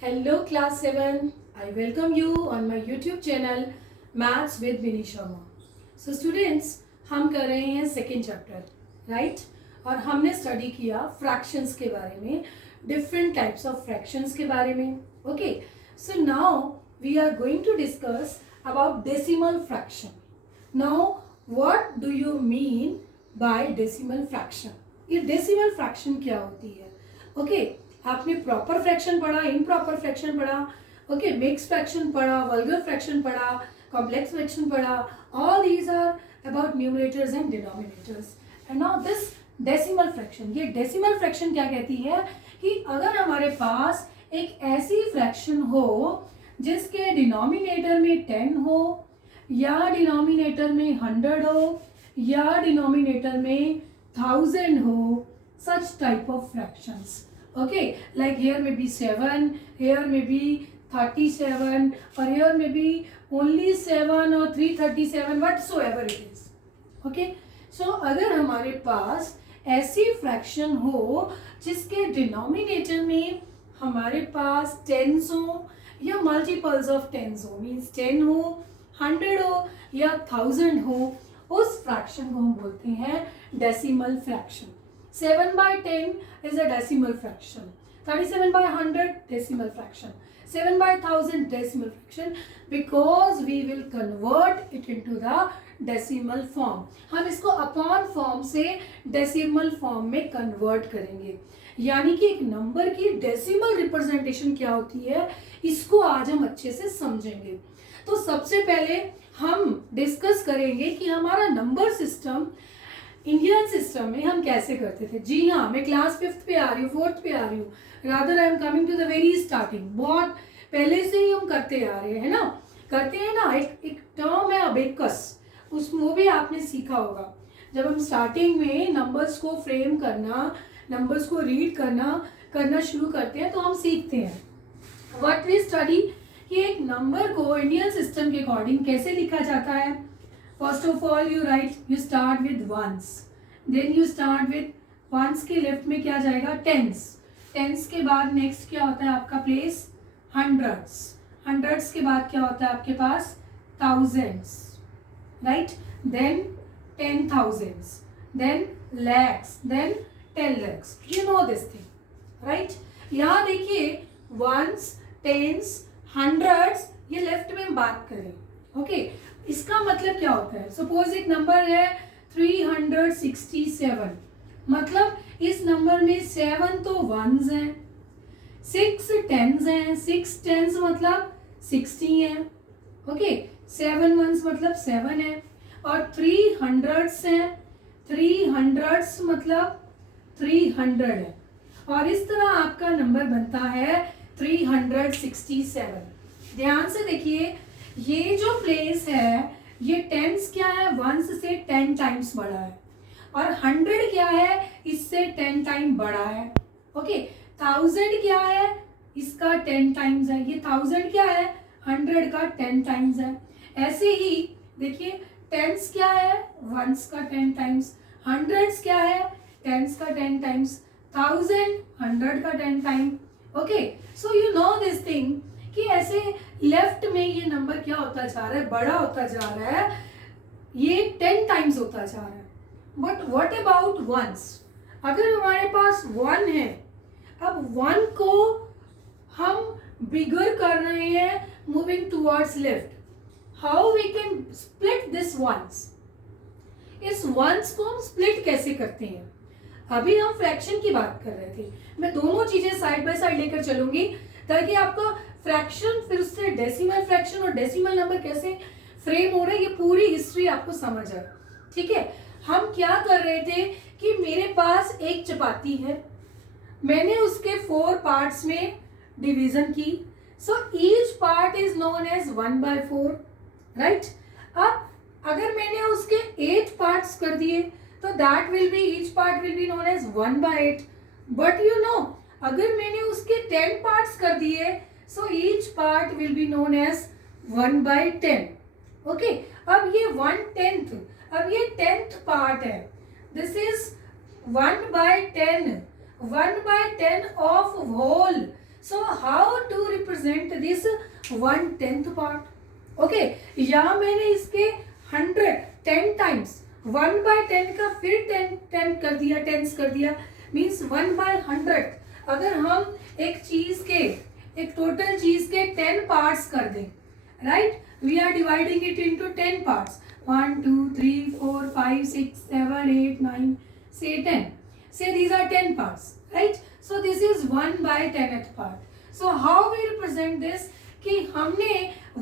Hello class 7. I welcome you on my YouTube channel Maths with Vinny Sharma. So students, हम कर रहे हैं second chapter right और हमने स्टडी किया फ्रैक्शंस के बारे में, डिफरेंट टाइप्स ऑफ फ्रैक्शंस के बारे में. Okay, so now we are going to discuss about decimal fraction. Now what do you mean by decimal fraction? ये डेसिमल फ्रैक्शन क्या होती है? ओके, आपने प्रॉपर फ्रैक्शन पढ़ा, इम्प्रॉपर फ्रैक्शन पढ़ा, ओके, मिक्स फ्रैक्शन पढ़ा, वल्गर फ्रैक्शन पढ़ा, complex fraction पढ़ा. All these are about numerators and denominators. And now this decimal fraction, ये डेसिमल फ्रैक्शन क्या कहती है कि अगर हमारे पास एक ऐसी फ्रैक्शन हो जिसके डिनोमिनेटर में 10 हो या डिनोमिनेटर में 100 हो या डिनोमिनेटर में 1000 हो, such type of fractions. Okay, like here may be 7, here may be 37, or here may be only 7 or 337, whatsoever it is. Okay, so अगर हमारे पास ऐसी फ्रैक्शन हो जिसके डिनोमिनेटर में हमारे पास टेंस हो या मल्टीपल्स ऑफ टेंस हो, मीन्स 10 हो, 100 हो या 1000 हो, उस फ्रैक्शन को हम बोलते हैं decimal fraction. 7 by 10 is a decimal fraction. 37 by 100 decimal fraction. 7 by 1000 decimal fraction, because we will convert it into the decimal form. हम इसको अपॉन फॉर्म से डेसिमल फॉर्म में कन्वर्ट करेंगे. यानी कि एक नंबर की डेसिमल रिप्रेजेंटेशन क्या होती है, इसको आज हम अच्छे से समझेंगे. तो सबसे पहले हम डिस्कस करेंगे कि हमारा नंबर सिस्टम इंडियन सिस्टम में हम कैसे करते थे. जी हाँ, मैं क्लास 5th पे आ रही हूँ, 4th पे आ रही हूँ, rather I am coming to the very starting. बहुत पहले से ही हम करते आ रहे हैं ना, करते हैं ना. एक टर्म है अबेकस, वो भी आपने सीखा होगा. जब हम स्टार्टिंग में नंबर्स को फ्रेम करना, नंबर्स को रीड करना शुरू करते हैं तो हम सीखते हैं व्हाट वी स्टडी, कि एक नंबर को इंडियन सिस्टम के अकॉर्डिंग कैसे लिखा जाता है. First of all, you start with ones. Then you start with ones के लेफ्ट में क्या जाएगा, टेंस. टेंस के बाद नेक्स्ट क्या होता है आपका प्लेस, हंड्रेड्स. हंड्रेड्स के बाद क्या होता है आपके पास, thousands, right. Then 10,000s, then lakhs, then 10 lakhs. You know this thing, right? यहाँ देखिए वंस, टेंस, हंड्रेड्स, ये लेफ्ट में हम बात करें. ओके, इसका मतलब क्या होता है. सपोज एक नंबर है 367, मतलब इस नंबर में 7 तो वंस हैं, 6 टेंस हैं, 6 टेंस मतलब 60 है. ओके, 7 वंस मतलब 7 है, और 3 हंड्रेड्स हैं, 3 हंड्रेड्स मतलब 300 है. और इस तरह आपका नंबर बनता है 367. ध्यान से देखिए, ये जो प्लेस है ये टेंस क्या है, वंस से 10 टाइम्स बड़ा है, और 100 क्या है, इससे 10 टाइम बड़ा है. ओके, 1000 क्या है, इसका 10 टाइम्स है. ये 1000 क्या है, 100 का 10 टाइम्स है. ऐसे ही देखिए, टेंस क्या है, वंस का 10 टाइम्स, हंड्रेड्स क्या है, टेंस का 10 टाइम्स, 1000 100 का 10 time. Okay, so you know this thing कि ऐसे लेफ्ट में ये नंबर क्या होता जा रहा है, बड़ा होता जा रहा है, ये 10 टाइम्स होता जा रहा है. But what about ones? अगर हमारे पास 1 है, अब 1 को हम बिगर कर रहे हैं, moving towards left, how we can split this ones? इस वंस को हम स्प्लिट कैसे करते हैं? अभी हम फ्रैक्शन की बात कर रहे थे, मैं दोनों चीजें साइड बाय साइड लेकर चलूंगी ताकि आपका फ्रैक्शन, फिर उससे डेसिमल फ्रैक्शन और डेसिमल नंबर कैसे फ्रेम हो रहे हैं, ये पूरी हिस्ट्री आपको समझ आए. ठीक है, हम क्या कर रहे थे कि मेरे पास एक चपाती है, मैंने उसके 4 पार्ट्स में डिवीजन की. So each part is known as 1/4, right. अब अगर मैंने उसके 8 पार्ट्स कर दिए तो that will be, each part will be known as 1/8. But you know, अगर मैंने उसके 10 पार्ट्स कर दिए, so each part will be known as 1/10. Okay, अब ये 1/10, अब ये 10th part है, this is 1/10, 1/10 of whole. So how to represent this 1/10 part? Okay, यहाँ मैंने इसके 10 times 1/10 का फिर 10 कर दिया, टेंस कर दिया, मीन्स 1/100। अगर हम एक चीज के, एक टोटल चीज के 10 पार्ट्स कर दें, right, we are dividing it into 10 parts, 1 2 3 4 5 6 7 8 9 say 10, say these are 10 parts, right? So this is 1/10th part. So how we represent this कि हमने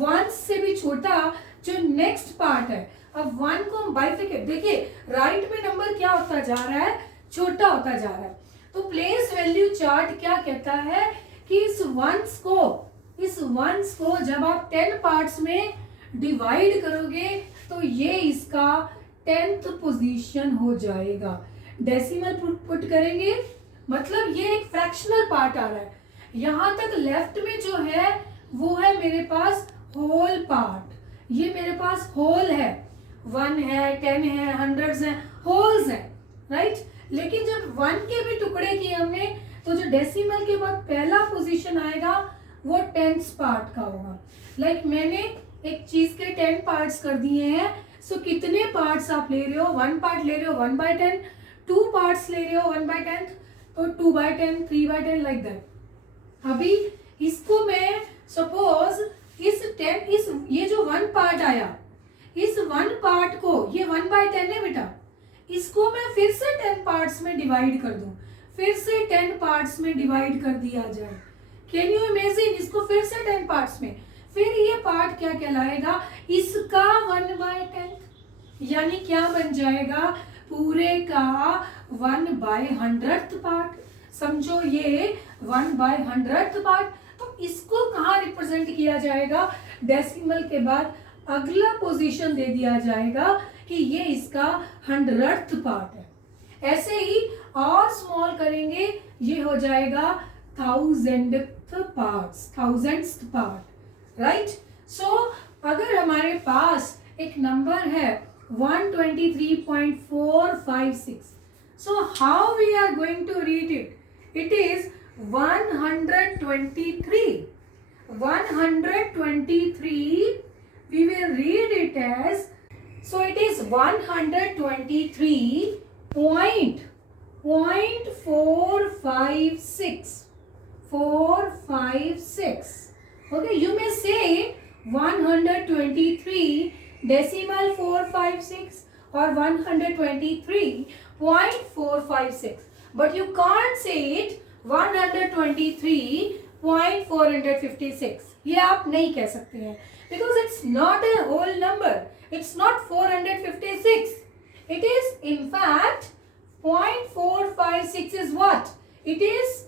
1 से भी छोटा जो नेक्स्ट पार्ट है, अब 1 को हम बाइफिकेट, देखिए राइट में नंबर क्या होता जा रहा है, छोटा होता जा रहा है। तो प्लेस वैल्यू चार्ट क्या कहता है कि इस वंस को जब आप 10 पार्ट्स में डिवाइड करोगे तो ये इसका 10th पोजीशन हो जाएगा। डेसिमल पुट करेंगे, मतलब ये एक फ्रैक्शनल पार्ट आ रहा है। यहां तक लेफ्ट में जो है वो है मेरे पास होल पार्ट, ये मेरे पास होल है, 1 है, 10 है, हंड्रेड्स है, होल्स है, राइट। लेकिन जब 1 के भी टुकड़े किए हमने तो जो डेसिमल के बाद पहला पोजीशन आएगा वो 10th पार्ट का होगा। लाइक मैंने एक चीज के 10 पार्ट्स कर दिए हैं, सो कितने पार्ट्स आप ले रहे हो, 1 पार्ट ले रहे हो 1/10, 2 पार्ट्स ले रहे हो 1/10, तो 2/10, 3/10 लाइक दैट। अभी इसको मैं सपोज ये जो 1 पार्ट आया, इस 1 पार्ट को, ये 1/10 है बेटा, इसको मैं फिर से 10 पार्ट्स में डिवाइड कर दूं, फिर से 10 पार्ट्स में डिवाइड कर दिया जाए। कैन यू इमेजिन, इसको फिर से 10 पार्ट्स में, फिर ये पार्ट क्या कहलाएगा, इसका 1/10, यानी क्या बन जाएगा, पूरे का 1/100th पार्ट। समझो ये 1/100th पार्ट। तो इसको कहाँ रिप्रेजेंट किया जाएगा, डेसिमल के बाद अगला पोजीशन दे दिया जाएगा कि ये इसका 100th पार्ट है। ऐसे ही और स्मॉल करेंगे, ये हो जाएगा 1000th पार्ट, राइट। सो अगर हमारे पास एक नंबर है 123.456, so how we are going to read it, it is 123, we will read it as, so it is 123.456. Okay, you may say 123 decimal 456 or 123.456, but you can't say it 123.456, ये आप नहीं कह सकते हैं, because it's not a whole number, it's not 456, it is in fact 0.456 is what it is.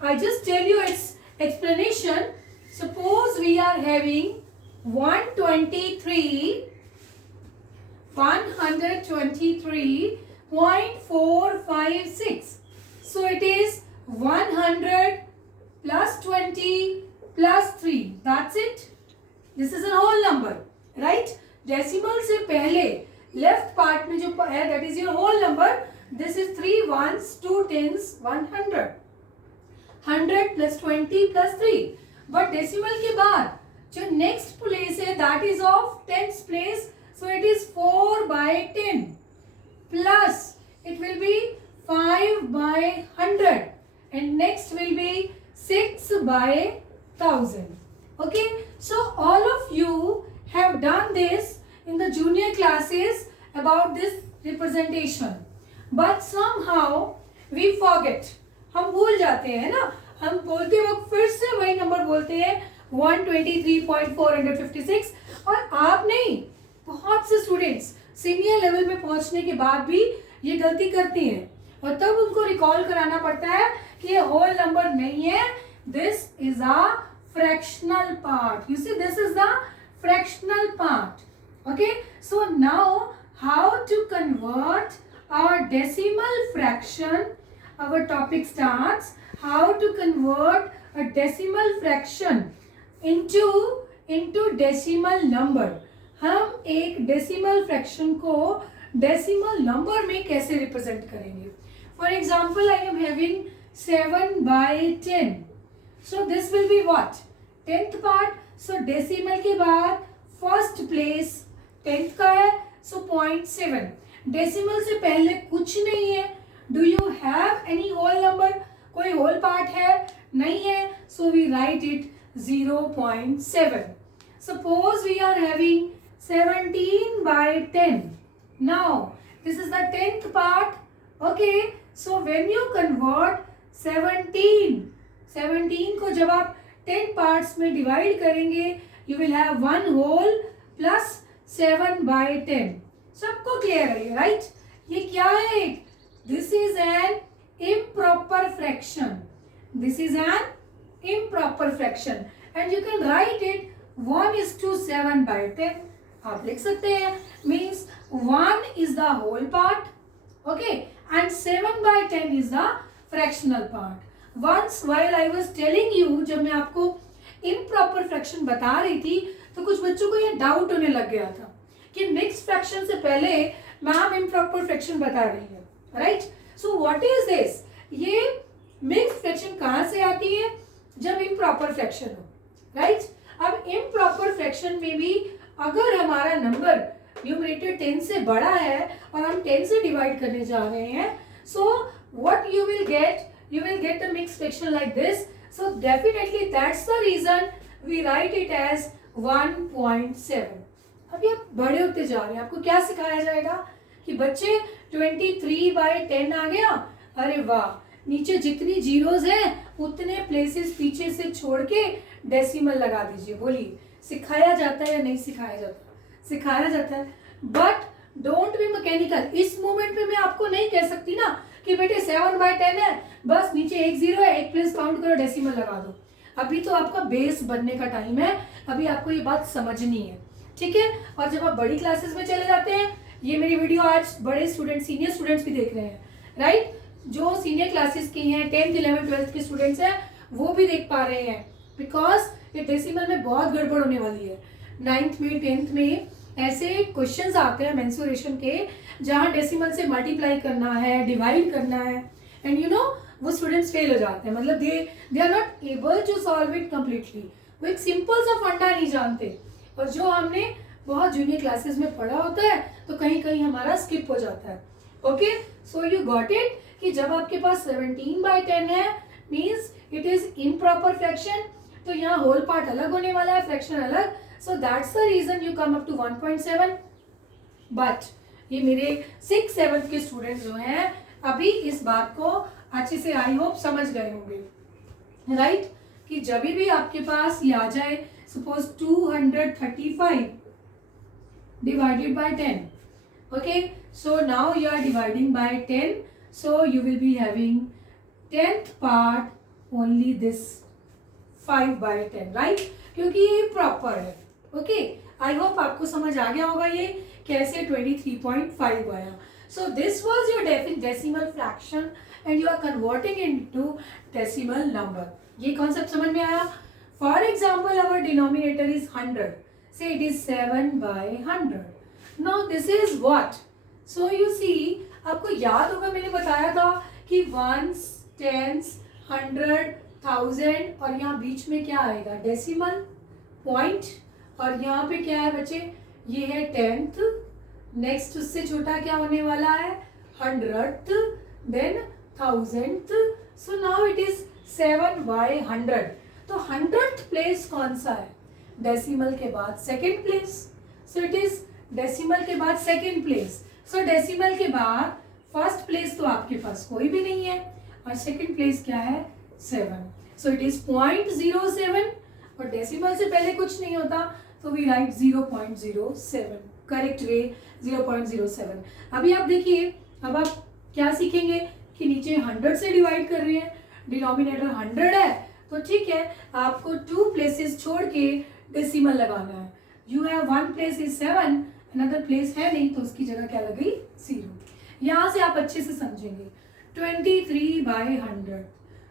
I just tell you its explanation. Suppose we are having 123.456, so it is 100 plus 20 plus 3, that's it. This is a whole number, right? Decimal से पहले left part में जो है, that is your whole number. This is 3 ones, 2 tens, 100. 100 plus 20 plus 3. But decimal के बाद जो next place है, that is of tens place. So it is 4/10 plus it will be 5/100 and next will be 6/1000. Okay, so all of you have done this in the junior classes about this representation, but somehow we forget. हम भूल जाते हैं ना, हम बोलते वक्त फिर से वही नंबर बोलते हैं 123.456, और आप नहीं, बहुत से स्टूडेंट्स सीनियर लेवल में पहुंचने के बाद भी ये गलती करते हैं, और तब उनको रिकॉल कराना पड़ता है कि ये होल नंबर नहीं है, this is a fractional part. You see, this is the fractional part. Okay, so now how to convert our decimal fraction, our topic starts how to convert a decimal fraction into decimal number. हम एक decimal fraction को decimal number में कैसे represent करेंगे? For example, I am having 7/10. So this will be what, 10th part. So decimal के बाद first place 10th का है, सो 0.7. डेसिमल से पहले कुछ नहीं है. Do you have any whole number? कोई होल पार्ट है? नहीं है. So we write it 0.7. Suppose we are having 17 by 10. Now this is the 10th part. Okay, so when you convert 17 को जब आप 10 parts में divide करेंगे, you will have one whole plus 7 by 10. सबको clear है, right? ये क्या है? This is an improper fraction. This is an improper fraction, and you can write it 1:7 by 10. आप लिख सकते हैं, means 1 is the whole part, okay, and 7 by 10 is the fractional part. Once while I was telling you, जब मैं आपको improper fraction बता रही थी, तो कुछ बच्चों को ये डाउट होने लग गया था कि मिक्स फ्रैक्शन से पहले मैम improper fraction बता रही है, right? So what is this? ये मिक्स फ्रैक्शन कहाँ से आती है? जब improper fraction हो, राइट? अब improper fraction में भी अगर हमारा नंबर न्यूमरेटर 10 से बड़ा है और हम 10 से डिवाइड करने जा रहे हैं, so what you will get the mix fraction like this. So definitely that's the reason we write it as 1.7. अभी आप बड़े होते जा रहे हैं, आपको क्या सिखाया जाएगा कि बच्चे 23 by 10 आ गया, अरे वाह, नीचे जितनी जीरोज हैं उतने प्लेसेस पीछे से छोड़ के डेसिमल लगा दीजिए. बोलिए, सिखाया जाता है या नहीं सिखाया जाता? सिखाया जाता है, बट डोंट बी मैकेनिकल. इस मोमेंट पे मैं आपको नहीं कह सकती ना कि बेटे 7 by 10 है, बस नीचे एक जीरो है, एक प्लेस काउंट करो, डेसिमल लगा दो. अभी तो आपका बेस बनने का टाइम है, अभी आपको ये बात समझनी है, ठीक है? और जब आप बड़ी क्लासेस में चले जाते हैं, ये मेरी वीडियो आज बड़े स्टूडेंट, सीनियर स्टूडेंट्स भी देख रहे हैं, राइट? जो सीनियर क्लासेस की हैं, 10th 11th 12th के स्टूडेंट्स हैं, वो भी देख पा रहे हैं, बिकॉज ये डेसिमल में बहुत गड़बड़ होने वाली है. 9th में 10th में ऐसे क्वेश्चंस आते हैं मेंसुरेशन के, जहाँ डेसिमल से मल्टीप्लाई करना है, डिवाइड करना है, एंड यू नो वो स्टूडेंट्स फेल हो जाते हैं. मतलब they are not able to solve it completely. वो एक सिंपल सा फंडा नहीं जानते, और जो हमने बहुत जूनियर क्लासेस में पढ़ा होता है तो कहीं कहीं हमारा स्किप हो जाता है. Okay, so you got it कि जब आपके पास 17 by 10 है, means it is improper fraction. तो यहाँ होल पार्ट अलग होने वाला है, फ्रैक्शन अलग. So that's the reason you come up to 1.7. But ये मेरे 6th 7th के स्टूडेंट्स जो हैं, अभी इस बात को अच्छे से आई होप समझ गए होंगे, राइट? कि जब भी आपके पास ये आ जाए, suppose 235 divided by 10. Okay, so now you are dividing by 10, so you will be having 10th part only this 5 by 10, right? क्योंकि ये प्रॉपर है. ओके, आई होप आपको समझ आ गया होगा ये कैसे 23.5 आया. So this was your decimal fraction and you are converting into decimal number. ये कॉन्सेप्ट समझ में आया? For example, our denominator is 100. Say it is 7 by 100. Now this is what? So you see, आपको याद होगा मैंने बताया था कि 1s, 10s, 100, 1000 और यहाँ बीच में क्या आएगा? Decimal point. और यहाँ पे क्या है बच्चे? ये है 10th. नेक्स्ट उससे छोटा क्या होने वाला है? 100th, देन 1000th. So now it is 7 by 100. तो 100th प्लेस कौन सा है? डेसिमल के बाद second place. So it is decimal के बाद सेकेंड प्लेस. सो डेसिमल के बाद फर्स्ट प्लेस तो आपके पास कोई भी नहीं है, और सेकेंड प्लेस क्या है? 7. सो इट इज 0.07, और डेसिमल से पहले कुछ नहीं होता, तो वी राइट 0.07. Correct way 0.07. अभी आप देखिए, अब आप क्या सीखेंगे कि नीचे 100 से डिवाइड कर रहे हैं, डिनोमिनेटर 100 है, तो ठीक है, आपको 2 प्लेसेस छोड़ के डेसिमल लगाना है. You have 1 place is 7, another place है नहीं, तो उसकी जगह क्या लग गई? 0. यहाँ से आप अच्छे से समझेंगे. 23 by 100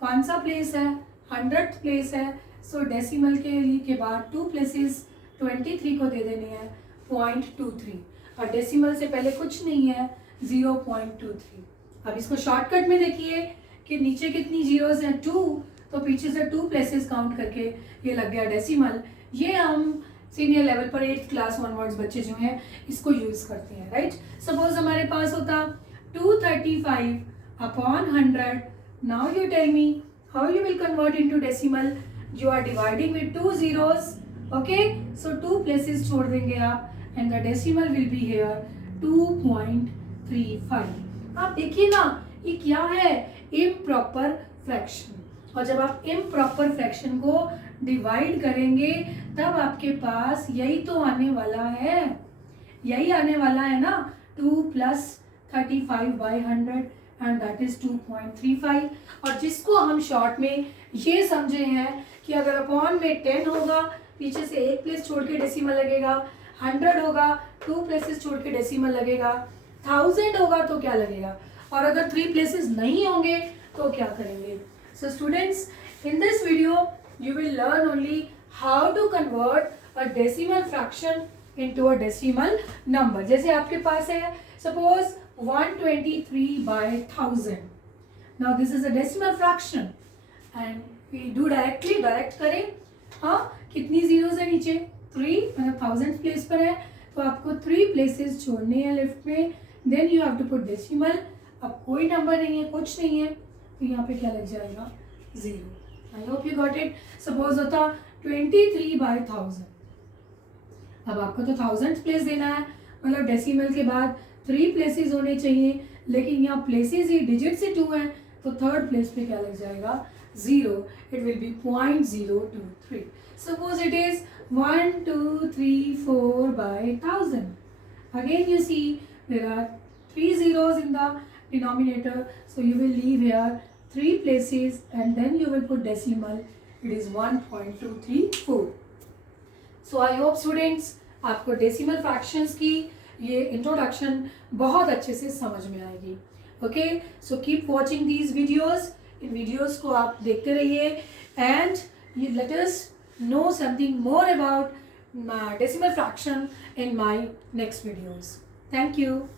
कौन सा प्लेस है? 100th प्लेस है. सो डेसिमल के बाद 2 प्लेसेस 23 को दे देने हैं 0.23, और डेसिमल से पहले कुछ नहीं है, 0.23. अब इसको शॉर्टकट में देखिए कि नीचे कितनी जीरोज हैं? 2, तो पीछे से 2 प्लेसेस काउंट करके ये लग गया डेसिमल। ये हम सीनियर लेवल पर 8th क्लास ऑनवर्ड्स बच्चे जो हैं इसको यूज़ करते हैं, राइट। सपोज हमारे पास होता 235 upon 100। Now you tell me how you will convert into decimal. You are dividing with 2 zeros, okay, so 2 places छोड़ देंगे आप and the decimal will be here 2.35। आप देखिए ना ये क्या है, इम्प्रॉपर फ्रैक्शन। और जब आप इम्प्रॉपर फ्रैक्शन को डिवाइड करेंगे तब आपके पास यही तो आने वाला है, यही आने वाला है ना, 2 + 35/100 एंड दैट इज 2.35। और जिसको हम शॉर्ट में ये समझे हैं कि अगर अपॉन में 10 होगा, पीछे से 1 प्लेस छोड़ के डेसिमल लगेगा, 100 होगा 2 प्लेसेस छोड़ के डेसिमल लगेगा, 1000 होगा तो क्या लगेगा, और अगर 3 प्लेसेस नहीं होंगे तो क्या करेंगे। So students, in this video you will learn only how to convert a decimal fraction into a decimal number। जैसे आपके पास है suppose 123/1000। now this is a decimal fraction and we do direct करें। हाँ, कितनी जीरोस है नीचे, 3, मतलब 1000 place पर है तो आपको 3 प्लेसेस छोड़ने हैं लेफ्ट में, then you have to put decimal. अब कोई नंबर नहीं है, कुछ नहीं है, तो यहाँ पे क्या लग जाएगा, 0। I hope you got it. Suppose होता 23/1000। अब आपको तो 1000 प्लेस देना है, मतलब डेसिमल के बाद 3 प्लेसेस होने चाहिए, लेकिन यहाँ प्लेसेस ही डिजिट से 2 हैं तो थर्ड प्लेस पे क्या लग जाएगा, 0। It will be 0.023। Suppose it is 1234/1000। Again you see there are 3 zeros in the denominator, so you will leave here 3 places and then you will put decimal, it is 1.234। so I hope students आपको decimal fractions की ये introduction बहुत अच्छे से समझ में आएगी। Okay, so keep watching these videos. In videos को आप देखते रहिए and you let us know something more about decimal fraction in my next videos. Thank you.